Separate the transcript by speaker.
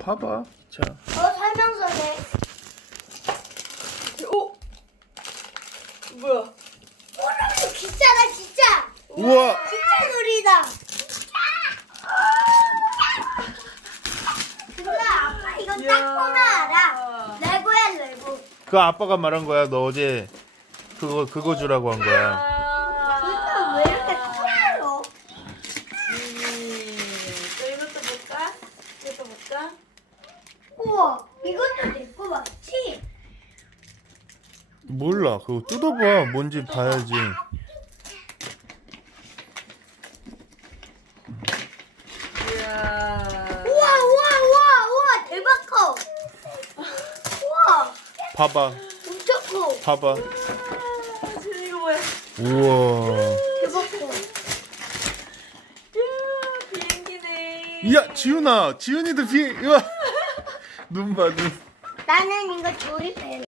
Speaker 1: 봐봐. 자.
Speaker 2: 설명서네.
Speaker 3: 오! 뭐야?
Speaker 2: 오늘도 진짜다 진짜.
Speaker 1: 우와.
Speaker 2: 진짜 놀이다. 근데 아빠 이거 딱 보면 알아. 레고야 레고.
Speaker 1: 그 아빠가 말한 거야. 너 어제 그거 주라고 한 거야.
Speaker 2: 진짜 왜 이렇게 커요?
Speaker 3: 또 이것도 볼까? 이것도 볼까?
Speaker 2: 우와 이것도 내 거 맞지?
Speaker 1: 몰라. 그거 뜯어봐. 뭔지 봐야지.
Speaker 3: 이야.
Speaker 2: 우와 대박 커. 우와
Speaker 1: 봐봐.
Speaker 2: 엄청 커.
Speaker 1: 봐봐.
Speaker 3: 지금 이거 뭐야?
Speaker 1: 우와.
Speaker 2: 대박 커.
Speaker 3: 이야, 비행기네.
Speaker 1: 야, 지훈아. 지훈이도 우와. 눈 봐, 눈.
Speaker 2: 나는 이거 조립해.